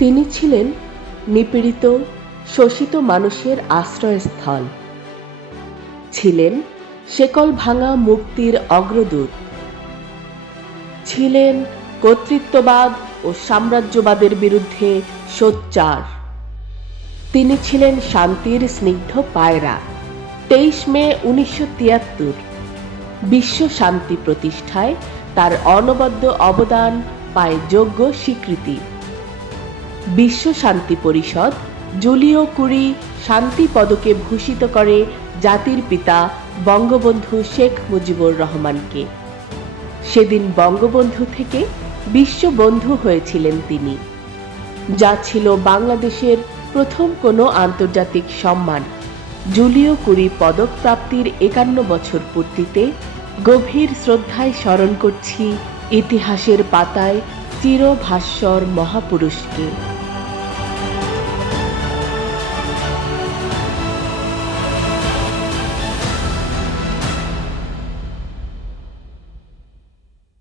তিনি ছিলেন নিপীড়িত শোষিত মানুষের আশ্রয়স্থল, ছিলেন শেকল ভাঙা মুক্তির অগ্রদূত, ছিলেন কর্তৃত্ববাদ ও সাম্রাজ্যবাদের বিরুদ্ধে সোচ্চার। তিনি ছিলেন শান্তির স্নিগ্ধ পায়রা। 23 মে 1973 বিশ্ব শান্তি প্রতিষ্ঠায় তার অনবদ্য অবদান পায় যোগ্য স্বীকৃতি। বিশ্ব শান্তি পরিষদ জুলিও কুরি শান্তি পদকে ভূষিত করে জাতির পিতা বঙ্গবন্ধু শেখ মুজিবুর রহমানকে। সেদিন বঙ্গবন্ধু থেকে বিশ্ববন্ধু হয়েছিলেন তিনি, যা ছিল বাংলাদেশের প্রথম কোনো আন্তর্জাতিক সম্মান। জুলিও কুরি পদক প্রাপ্তির 51 বছর পূর্তিতে গভীর শ্রদ্ধায় স্মরণ করছি ইতিহাসের পাতায় চিরভাস্বর মহাপুরুষকে।